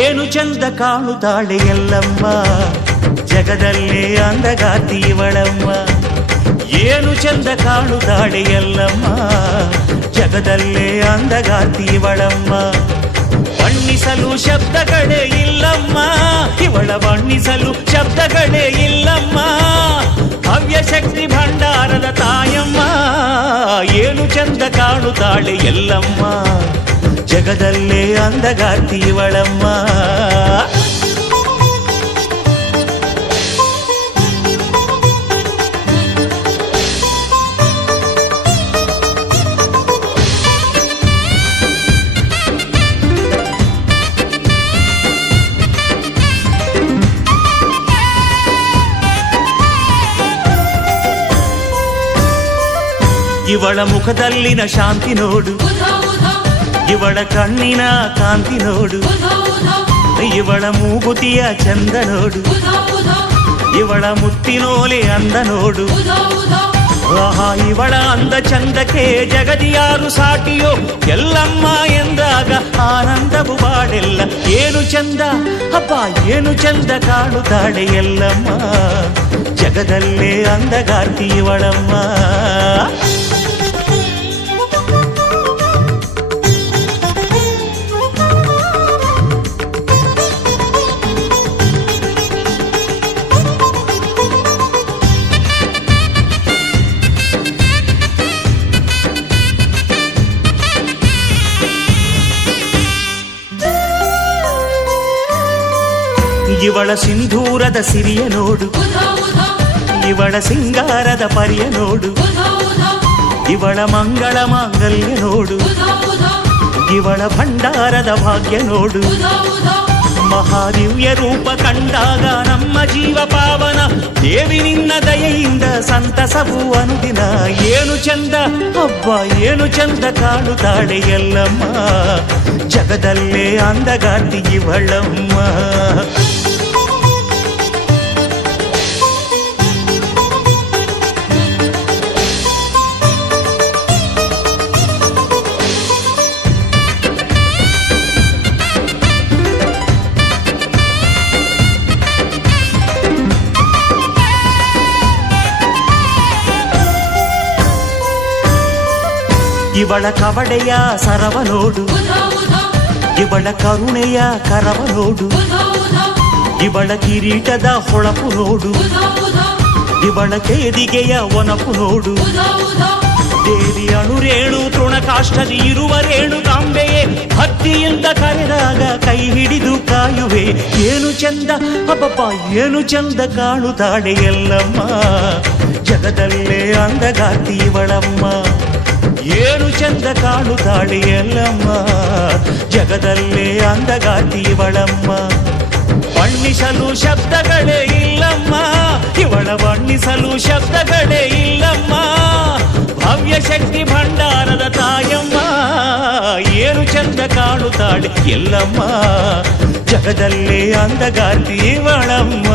ಏನು ಚಂದ ಕಾಣುತ್ತಾಳೆ ಎಲ್ಲಮ್ಮ, ಜಗದಲ್ಲೇ ಅಂದಗಾತಿ ಇವಳಮ್ಮ. ಏನು ಚಂದ ಕಾಣುತ್ತಾಳೆ ಎಲ್ಲಮ್ಮ, ಜಗದಲ್ಲೇ ಅಂದಗಾತಿ ಇವಳಮ್ಮ. ಬಣ್ಣಿಸಲು ಶಬ್ದಗಳೇ ಇಲ್ಲಮ್ಮ, ಇವಳ ಬಣ್ಣಿಸಲು ಶಬ್ದಗಳೇ ಇಲ್ಲಮ್ಮ. ಭವ್ಯ ಶಕ್ತಿ ಭಂಡಾರದ ತಾಯಮ್ಮ, ಏನು ಚಂದ ಕಾಣುತ್ತಾಳೆ ಎಲ್ಲಮ್ಮ, ಜಗದಲ್ಲೇ ಅಂದಗಾತಿ ಇವಳಮ್ಮ. ಇವಳ ಮುಖದಲ್ಲಿನ ಶಾಂತಿ ನೋಡು, ಇವಳ ಕಣ್ಣಿನ ಕಾಂತಿ ನೋಡು, ಇವಳ ಮೂಗುತಿಯ ಚಂದ ನೋಡು, ಇವಳ ಮುತ್ತಿನೋಲೆ ಅಂದ ನೋಡು. ಆಹಾ, ಇವಳ ಅಂದ ಚಂದಕ್ಕೆ ಜಗದಿಯಾರು ಸಾಟಿಯೋ, ಎಲ್ಲಮ್ಮ ಎಂದಾಗ ಆನಂದವು ಬಾಡೆಲ್ಲ. ಏನು ಚಂದ ಅಪ್ಪ, ಏನು ಚಂದ ಕಾಣುತ್ತಾಳೆ ಎಲ್ಲಮ್ಮ, ಜಗದಲ್ಲೇ ಅಂದಗಾರ್ತಿ ಇವಳಮ್ಮ. ಇವಳ ಸಿಂಧೂರದ ಸಿರಿಯ ನೋಡು, ಇವಳ ಸಿಂಗಾರದ ಪರಿಯ ನೋಡು, ಇವಳ ಮಂಗಳ ಮಾಂಗಲ್ಯ ನೋಡು, ಇವಳ ಭಂಡಾರದ ಭಾಗ್ಯ ನೋಡು. ಮಹಾದಿವ್ಯ ರೂಪ ಕಂಡಾಗ ನಮ್ಮ ಜೀವ ಪಾವನ, ದೇವಿ ನಿನ್ನ ದಯೆಯಿಂದ ಸಂತಸವು ಅನುದಿನ. ಏನು ಚಂದ ಹಬ್ಬ, ಏನು ಚಂದ ಕಾಣುತ್ತಾಳೆ ಎಲ್ಲಮ್ಮ, ಜಗದಲ್ಲೇ ಅಂದಗಾರ್ತಿ ಇವಳಮ್ಮ. ಇವಳ ಕವಡೆಯ ಸರವ ನೋಡು, ಇವಳ ಕರುಣೆಯ ಕರವ ನೋಡು, ಇವಳ ಕಿರೀಟದ ಹೊಳಪು ನೋಡು, ಇವಳ ಕೇದಿಗೆಯ ಒನಪು ನೋಡು. ದೇವಿ ಅಣುರೇಣು ತೃಣಕಾಷ್ಟದಿ ಇರುವ ರೇಣು ಕಾಂಬೆಯೇ, ಭಕ್ತಿಯಿಂದ ಕರೆದಾಗ ಕೈ ಹಿಡಿದು ಕಾಯುವೆ. ಏನು ಚಂದ ಅಬ್ಬಪ್ಪ, ಏನು ಚಂದ ಕಾಣುತ್ತಾಳೆ ಎಲ್ಲಮ್ಮ, ಜಗದಲ್ಲೇ ಅಂದಗಾರ್ತಿ ಇವಳಮ್ಮ. ಏನು ಚಂದ ಕಾಣುತ್ತಾಳೆ ಎಲ್ಲಮ್ಮ, ಜಗದಲ್ಲೇ ಅಂದಗಾರ್ತಿ ಇವಳಮ್ಮ. ಬಣ್ಣಿಸಲು ಶಬ್ದಗಳೇ ಇಲ್ಲಮ್ಮ, ಇವಳ ಬಣ್ಣಿಸಲು ಶಬ್ದಗಳೇ ಇಲ್ಲಮ್ಮ. ಭವ್ಯ ಶಕ್ತಿ ಭಂಡಾರದ ತಾಯಮ್ಮ, ಏನು ಚಂದ ಕಾಣುತ್ತಾಳೆ ಎಲ್ಲಮ್ಮ, ಜಗದಲ್ಲೇ ಅಂದಗಾರ್ತಿ ಇವಳಮ್ಮ.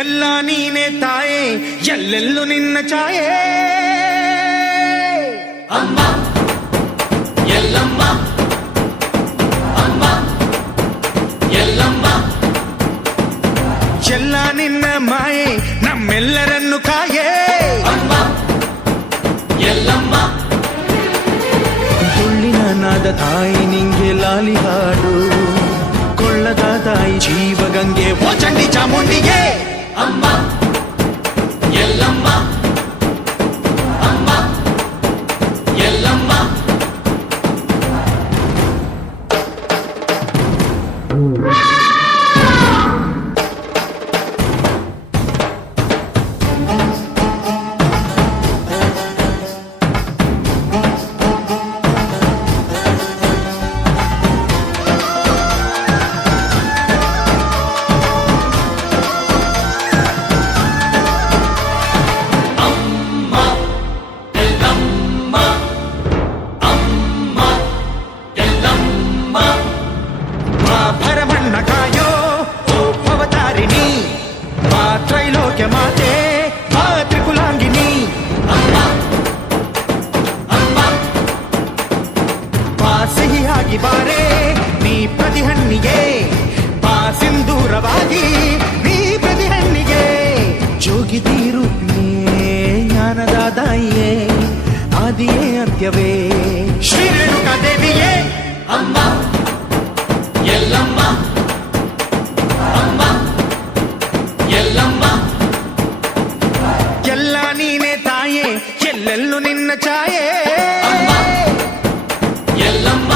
ಎಲ್ಲ ನೀನೆ ತಾಯೇ, ಎಲ್ಲೆಲ್ಲೂ ನಿನ್ನ ಛಾಯೆ. ಅಮ್ಮ ಎಲ್ಲಮ್ಮ, ಅಮ್ಮ ಎಲ್ಲಮ್ಮ, ಎಲ್ಲ ನಿನ್ನ ಮಾಯೆ ನಮ್ಮೆಲ್ಲರನ್ನು ಕಾಯೇ. ಅಮ್ಮ ಎಲ್ಲಮ್ಮ, ತುಳ್ಳಿನ ನಾದ ತಾಯಿ ನಿಂಗೆ ಲಾಲಿ ಹಾಡು, ಕೊಳ್ಳದ ತಾಯಿ ಜೀವಗಂಗೆ ಓ ಚಂಡಿ ಚಾಮುಂಡಿಗೆ. ಅಮ್ಮ ಎಲ್ಲಮ್ಮ, ಅಮ್ಮ ಎಲ್ಲಮ್ಮ. ಛಾಯೆ ಎಲ್ಲಮ್ಮ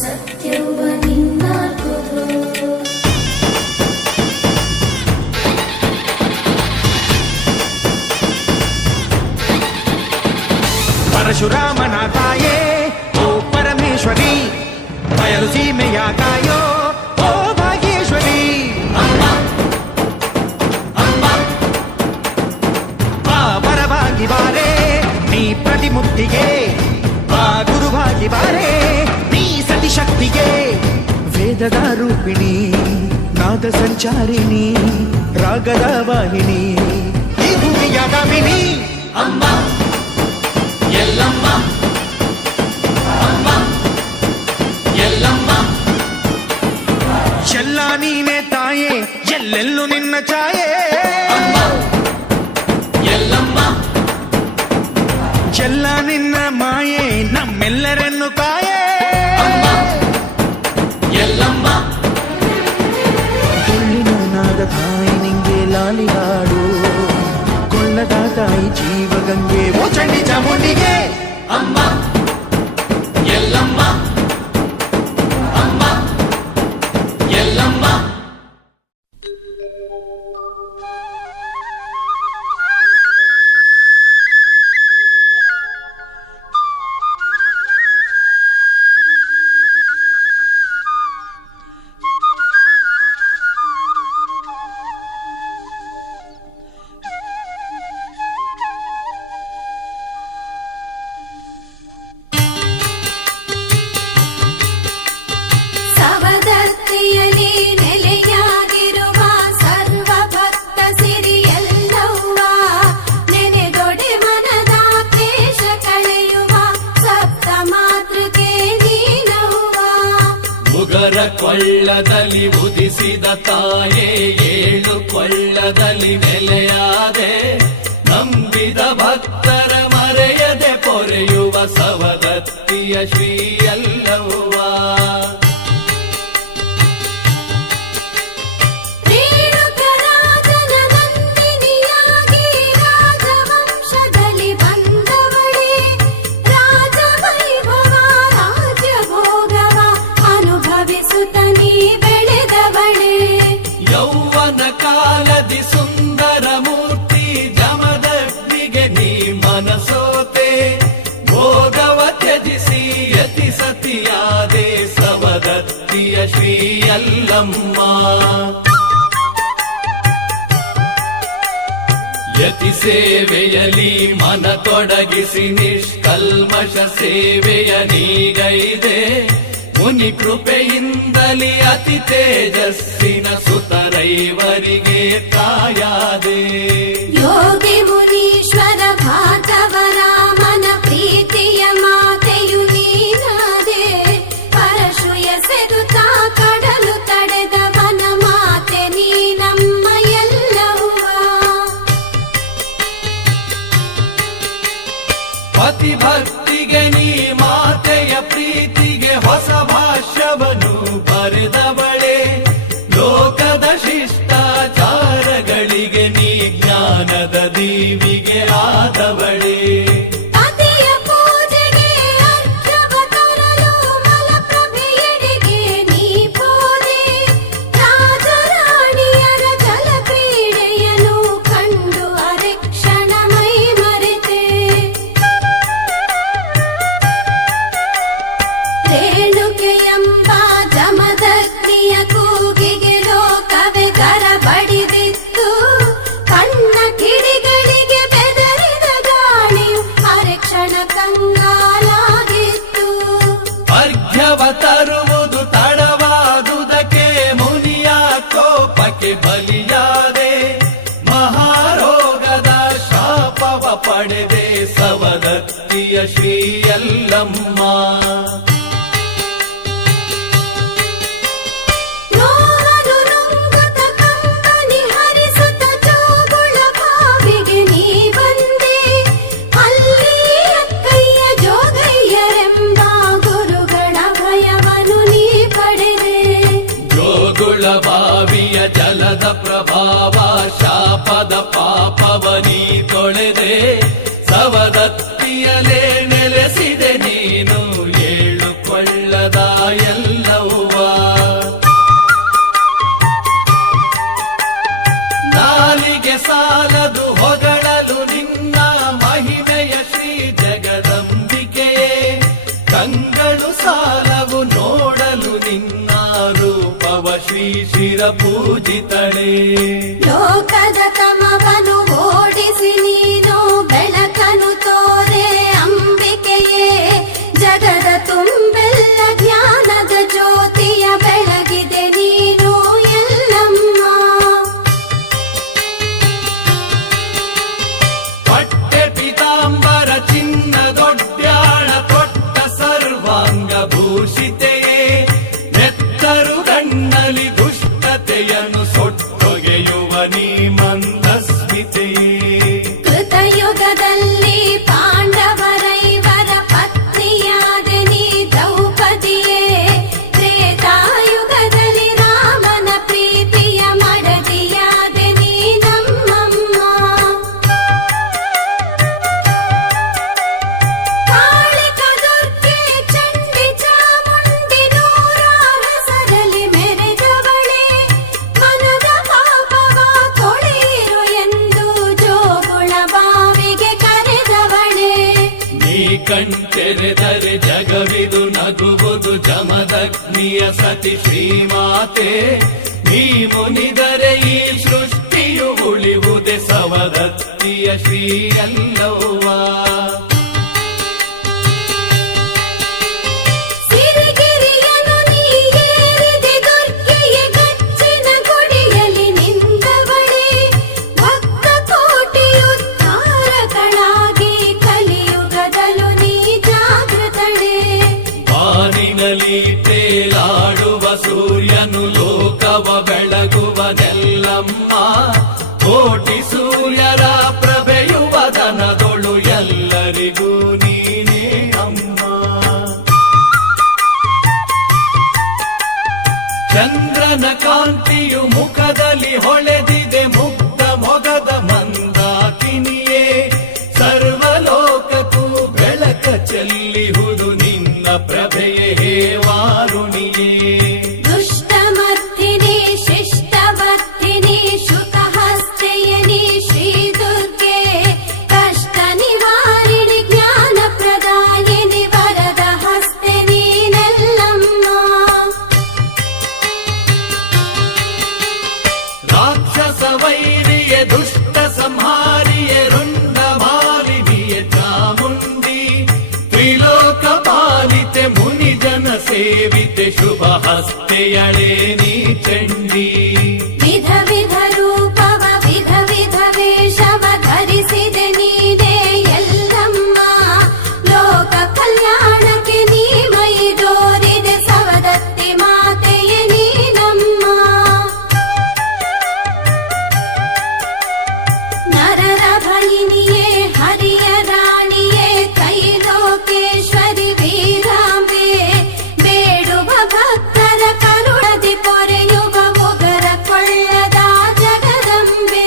ಸತ್ಯವ ನಿನ್ನಾಲ್ಕುದು ಪರಶುರಾಮನ ತಾಯೇ ಓ ಪರಮೇಶ್ವರಿ ಬಯಲು ಸೀಮೆಯ ಕಾಯೋ ಓ ಭಾಗ್ಯೇಶ್ವರಿ ಬಾ ಪರವಾಗಿ ಬಾರೆ ನೀ ಪ್ರತಿಮುಕ್ತಿಗೆ ಬಾ ಗುರುವಾಗಿ ಬಾರೆ ನೀ ಸತಿಶಕ್ತಿಗೆ ವೇದದ ರೂಪಿಣಿ ನಾದ ಸಂಚಾರಿಣಿ ರಾಗದ ವಾಹಿನಿ ಈ ಭೂಮಿಯ ಗಾಮಿನಿ ಅಮ್ಮ ಎಲ್ಲಮ್ಮ ಅಮ್ಮ ಎಲ್ಲಮ್ಮ ಎಲ್ಲ ನೀನೆ ತಾಯೇ ಎಲ್ಲೆಲ್ಲೂ ನಿನ್ನ ಛಾಯೆ ಅಮ್ಮ ಎಲ್ಲಮ್ಮ ಎಲ್ಲ ನಿನ್ನ ಮಾಯೆ ನಮ್ಮೆಲ್ಲರನ್ನು ಕಾಯೆ ಅಮ್ಮ ಎಲ್ಲಮ್ಮ ಕೊಳ್ಳಿನ ನಾದ ತಾಯಿ ನಿಂಗೆ ಲಾಲಿ ಹಾಡು ಕೊಳ್ಳದ ತಾಯಿ ಜೀವಗಂಗೆ ಓ ಚಂಡಿ ಚಾಮುಂಡಿಗೆ ಅಮ್ಮ ಎಲ್ಲಮ್ಮ ಅಮ್ಮ ಎಲ್ಲಮ್ಮ ಸವದತ್ತಿಯಲ್ಲಿ ನೆಲೆಯಾಗಿರುವ ಸರ್ವ ಭಕ್ತ ಸಿರಿಯಲ್ಲವ್ವ ನೆನೆದೊಡೆ ಮನದ ಕ್ಲೇಶ ಕಳೆಯುವ ಸಪ್ತ ಮಾತೃಕೆ ನೀನವ್ವ ಉಗರ ಕೊಳ್ಳದಲ್ಲಿ ಉದಿಸಿದ ತಾಯೇ ಏಳು ಕೊಳ್ಳದಲ್ಲಿ ನೆಲೆಯಾದೆ ನಂಬಿದ ಭಕ್ತರ ಮರೆಯದೆ ಪೊರೆಯುವ ಸವದತ್ತಿಯ ಶ್ರೀಯಲ್ಲವ್ವ ರೇಣುಕರಾಜನ ನಂದಿನಿಯಾಗಿ ರಾಜವಂಶದಲ್ಲಿ ಬಂದವಳೇ ರಾಜವೈಭವ ರಾಜ್ಯ ಭೋಗವ ಅನುಭವಿಸುತ್ತ ನೀ ಬೆಳೆದವಳೇ ಯೌವನ ಕಾಲದಿ ಸುಂದರ ಮೂರ್ತಿ ಜಮದಗ್ನಿಗೆ ನೀ ಮನಸೋತೆ ಭೋಗವ ತ್ಯಜಿಸಿ ಯತಿ ಸತಿಯಾದೆ ಸವದತ್ತಿಯ ಶ್ರೀಯಲ್ಲಮ್ಮ ಯತಿ ಸೇವೆಯಲಿ ಮನ ತೊಡಗಿಸಿ ನಿಷ್ಕಲ್ಮಶ ಸೇವೆಯ ನೀಗೈದೆ ಮುನಿ ಕೃಪೆಯಿಂದಲಿ ಅತಿ ತೇಜಸ್ಸಿನ ಸುತರೈವರಿಗೆ ತಾಯಾದೆ ಯೋಗಿ ಮುನೀಶ್ವರ ಭಾಗವರಾಮನ ಪ್ರೀತಿಯ ಮಾತೆಯು ನೀನಾದೆ ಪರಶು ಎಸೆದುತ್ತಾ ಕಡಲು ತಡೆದವನ ಮಾತೆ ನೀ ನಮ್ಮ ಎಲ್ಲವ್ವ ಪತಿ ಭಕ್ತಿಗೆ ನೀ ಮಾತೆಯ ಪ್ರೀತಿಗೆ ಹೊಸ ಭಾಷ್ಯವನ್ನು ಬರೆದವಳೆ ಲೋಕದ ಶಿಷ್ಟಾಚಾರಗಳಿಗೆ ನೀ ಜ್ಞಾನದ ದೀವಿ ಎಲ್ಲಮ್ಮ. ನೋವನು ನುಂಗುತ್ತ ಕಂಬನಿ ಹರಿಸುತ್ತ ಜೋಗುಳ ಬಾವಿಗೆ ನೀ ಬಂದೆ. ಅಲ್ಲಿ ಅಕ್ಕಯ್ಯ ಜೋಗಯ್ಯರೆಂಬ ಗುರುಗಳ ಭಯವನ್ನು ನೀ ಪಡೆದೆ. ಜೋಗುಳ ಬಾವಿಯ ಜಲದ ಪ್ರಭಾವ ಶಾಪದ ಪಾಪವನಿ ತೊಳೆದೆ. ಸವದತ್ತಿಯಲೇ ನೆಲೆಸಿದೆ ನೀನು ಏಳು ಕೊಳ್ಳದ ಎಲ್ಲವ್ವ. ನಾಲಿಗೆ ಸಾಲದು ಹೊಗಳಲು ನಿನ್ನ ಮಹಿಮೆಯ ಶ್ರೀ ಜಗದಂಬಿಕೆಯೇ. ಕಂಗಳು ಸಾಲವು ನೋಡಲು ನಿನ್ನ ರೂಪವ ಶ್ರೀ ಶಿರ ಪೂಜಿತಳೆ. ಲೋಕದ ತಮವನ್ನು ಓಡಿಸಿ ನೀನು ಬೆಳಕನು ತೋರೆ ಅಂಬಿಕೆಯೇ. ಜಗದ ತುಂಬೆಲ್ಲ ಜ್ಞಾನದ ಜ್ಯೋತಿಯ ಬೆಳಗಿದೆ ನೀನು ಎಲ್ಲಮ್ಮ. ಪಟ್ಟೆ ಪಿತಾಂಬರ ಚಿನ್ನದೊಡ್ಯಾಳ ತೊಟ್ಟ ಸರ್ವಾಂಗ ಭೂಷಿತೆಯೇ. ನೆತ್ತರು ಗಣ್ಣಲಿ ದುಷ್ಟತೆಯನ್ನು ಸೊಟ್ಟೊಗೆಯುವ ನೀ ಮಂದಸ್ಮಿತೆಯೇ. ಕೃತಯುಗದಲ್ಲಿ ಪಾಂಡವರೈವರ ಪತ್ನಿಯಾದ ನೀ ದ್ರೌಪದಿಯೇ. ತ್ರೇತಾಯುಗದಲ್ಲಿ ರಾಮನ ಪ್ರೀತಿಯ ಮಡದಿಯಾದ ನೀ ನಮ್ಮಮ್ಮ. ಕಾಳಿಕ ದುರ್ಗೆ ಚಂಡಿ ಚಾಮುಂಡಿ ನೂರಾರು ಹೆಸರಲ್ಲಿ ಮೆರೆದವಳೆ. ಮನದ ಪಾಪವ ತೊಳೆಯಿರು ಎಂದು ಜೋಗುಳ ಬಾವಿಗೆ ಕರೆದವಳೆ. ನೀ ಕಣ್ತೆರೆದರೆ ಜಗವಿದು ನಗುವುದು ಜಮದಗ್ನಿಯ ಸತಿ ಶ್ರೀಮಾತೆ. ನೀ ಮುನಿದರೆ ಈ ಸೃಷ್ಟಿಯು ಉಳಿವುದೇ ಸವದತ್ತಿಯ ಶ್ರೀ ಎಲ್ಲವ್ವ. ಸಿರಿಗಿರಿಯನು ನೀ ಏರಿದೆ ದುರ್ಗೆಯ ಗಚ್ಚಿನ ಗುಡಿಯಲ್ಲಿ ನಿಂತವಳೆ. ಭಕ್ತ ಕೋಟಿಯುದ್ಧಾರಗಳಾಗಿ ಕಲಿಯುಗದಲು ನೀ ಜಾಗೃತಳೆ. ಬಾನಿನಲ್ಲಿ ತೇಲಾಡುವ ಸೂರ್ಯನು ಲೋಕವ ಬೆಳಗುವದೆಲ್ಲಮ್ಮ. ಕೋಟಿ ಸೂರ್ಯರ ಪ್ರಭೆಯುವ ದನದೊಳು ಎಲ್ಲರಿಗೂ ನೀನೇ ಅಮ್ಮ. ಚಂದ್ರನ ಕಾಂತಿಯು ಮುಖದಲ್ಲಿ ಹೊಳೆದಿದೆ ಮುಗ್ಧ ಮೊಗದ ಮಂದಾಕಿನಿಯೇ. ಸರ್ವಲೋಕಕ್ಕೂ ಬೆಳಕ ಚೆಲ್ಲಿಹುದು ನಿನ್ನ ಪ್ರಭೆಯೇ ಹೇ ವಾರುಣಿಯೇ. ದುಷ್ಟಮರ್ದಿನಿ ಶಿಷ್ಟವರ್ದಿನಿ ಶುಕಹಸ್ತೆಯನಿ ಶ್ರೀ ದುರ್ಗೆ. ಕಷ್ಟ ನಿವಾರಿಣಿ ಜ್ಞಾನ ಪ್ರದಾಯಿನಿ ವರದ ಹಸ್ತೆ ನೀನೆಲ್ಲಮ್ಮ. ರಾಕ್ಷಸ ವೈರಿಯ ದುಷ್ಟ ಸಂಹಾರಿಯ ರುಂಡ ಮಾಲಿನಿಯ ಚಾಮುಂಡಿ. ತ್ರಿಲೋಕ ಪಾಲಿತೆ ಮುನಿ ಜನ ಸೇವಿತೆ ಶುಭ ಹಸ್ತೆಯಳೇ ನೀ ಚಂಡಿ. ವಿಧ ವಿಧ ರೂಪವ ವಿಧ ವಿಧ ವೇಷವ ಧರಿಸಿದೆ ನೀನೇ ಎಲ್ಲಮ್ಮ. ಲೋಕ ಕಲ್ಯಾಣಕ್ಕೆ ನೀ ಮೈದೋರಿದೆ ಸವದತ್ತಿ ಮಾತೆಯ ನೀನಮ್ಮ. ನರರ ಭಯಿನಿಯೇ ಹರಿಯ ರಾಣಿಯೇ ತ್ರೈಲೋಕೇಶ್ವರಿ ವೀರಾಂಬೆ. ಬೇಡುವ ಭಕ್ತರ ಕರುಣದಿ ಪೊರೆಯುವ ಉಗರ ಕೊಳ್ಳದ ಜಗದಂಬೆ.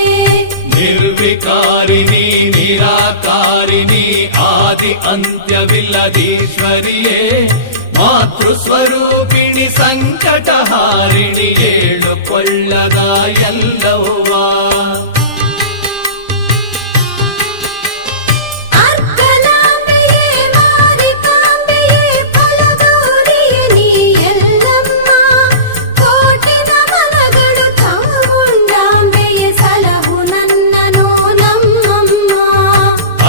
ನಿರ್ವಿಕಾರಿಣಿ ನಿರಾಕಾರಿಣಿ ಆದಿ ಅಂತ್ಯವಿಲ್ಲದೀಶ್ವರಿಯೇ. ಮಾತೃ ಸ್ವರೂಪಿಣಿ ಸಂಕಟಹಾರಿಣಿ ಏಳು ಕೊಳ್ಳದ ಎಲ್ಲವ್ವ. ಅರ್ಕಲಾಂಬೆಯೇ ಮಾರಿಕಾಂಬೆಯೇ ಫಲಗೌರಿಯೇ ನೀ ಎಲ್ಲಮ್ಮ. ಕೋಟಿ ನಮನಗಳು ಚಾಮುಂಡಾಂಬೆಯೇ ಸಲಹು ನನ್ನನು ನಮ್ಮಮ್ಮ.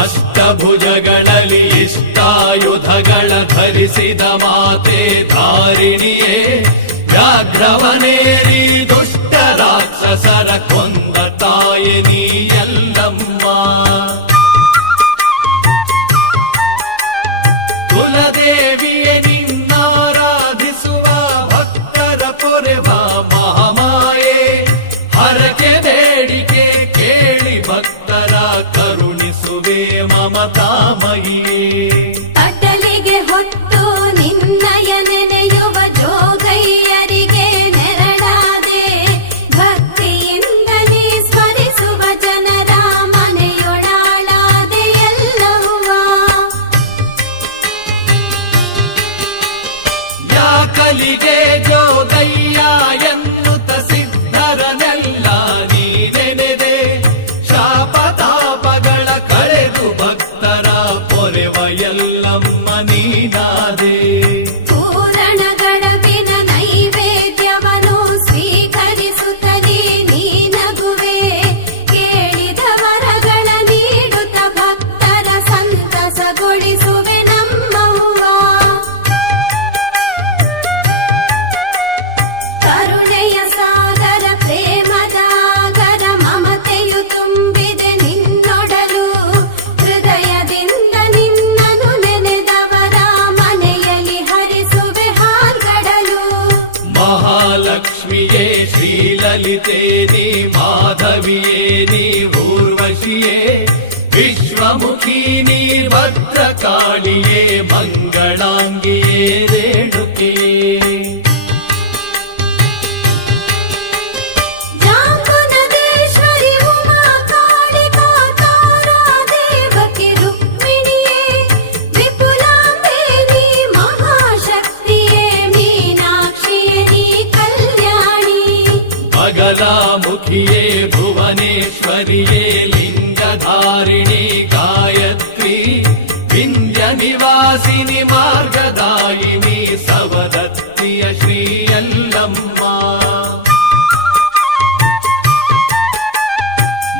ಅಷ್ಟಭುಜಗಳಲ್ಲಿ ಇಷ್ಟಾಯುಧಗಳ ಧರಿಸಿದ ಮಾತೆ ಧಾರಿಣಿಯೇ. ವ್ಯಾಘ್ರವನೇರಿ ದುಷ್ಟ ರಾಕ್ಷಸರ ಕೊಂದ ತಾಯಿ ನೀ ಎಲ್ಲಮ್ಮ. ನೆನೆಯುವ ಜೋಗಯ್ಯರಿಗೆ ನೆರಳಾದೆ ಭಕ್ತಿಯಿಂದ ನೀ ಸ್ಮರಿಸುವ ಜನರ ಮನೆಯೊಳಾಳಾದೆ ಎಲ್ಲವ್ವ ಯಾಕಲಿಗೆ ಜೋಗಯ್ಯ ಎನ್ನುತ್ತ ಸಿದ್ಧರನೆಲ್ಲ ನೀ ನೆನೆದೆ ಶಾಪತಾಪಗಳ ಕಳೆದು ಭಕ್ತರ ಪೊರೆವ ಎಲ್ಲಮ್ಮ ನೀನಾದೆ ಪೂರಣಗಡವಿನ ನೈವೇದ್ಯವನ್ನು ಸ್ವೀಕರಿಸುತ್ತಲೇ ನೀ ನಗುವೆ ಕೇಳಿದ ವರಗಳ ನೀಡುತ್ತ ಭಕ್ತರ ಸಂತಸಗೊಳಿಸುವೆ ನಮ್ಮವ್ವ ಕರುಣೆಯ ಸಾಗರ ಪ್ರೇಮದ ಆಗರ ಮಮತೆಯು ತುಂಬಿದೆ ನಿನ್ನೊಡಲು ಹೃದಯದಿಂದ ನಿನ್ನನು ನೆನೆದವರ ಮನೆಯಲ್ಲಿ ಹರಿಸುವೆ ಹಾರ್ಗಡಲು ಮಹಾಲಕ್ಷ್ಮಿಯೇ ಶ್ರೀಲಲಿತೆ ನೀ ಮಾಧವಿಯೇ ನೀ ಊರ್ವಶಿಯೇ ವಿಶ್ವಮುಖಿ ನೀ ಭದ್ರಕಾಳಿಯೇ ಮಂಗಳಾಂಗಿಯೇ ರೇಣುಕೆಯೇ ಜಾಂಬುನದೇಶ್ವರಿ ಉಮಾ ಕಾಳಿಕಾ ತಾರಾ ದೇವಕಿ ರುಕ್ಮಿಣಿಯೇ ವಿಪುಲಾಂಬೆ ನೀ ಮಹಾಶಕ್ತಿಯೇ ಮೀನಾಕ್ಷಿಯೇ ನೀ ಕಲ್ಯಾಣಿ ಅಗಲಾಮುಖಿಯೇ ಭುವನೇಶ್ವರಿಯೇ ಲಿಂಗಧಾರಿಣಿ ಗಾಯತ್ರಿ ವಿಂಧ್ಯ ನಿವಾಸಿನಿ ಮಾರ್ಗದಾಯಿನಿ ಸವದತ್ತಿಯ ಶ್ರೀಯಲ್ಲಮ್ಮ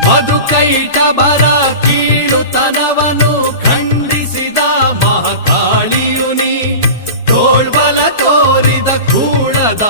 ಮಧುಕೈಟಭರ ಕೀಳುತನವನು ಖಂಡಿಸಿದ ಮಹಾಕಾಳಿಯು ನೀ ತೋಳ್ಬಲ ತೋರಿದ ಕೂಳದ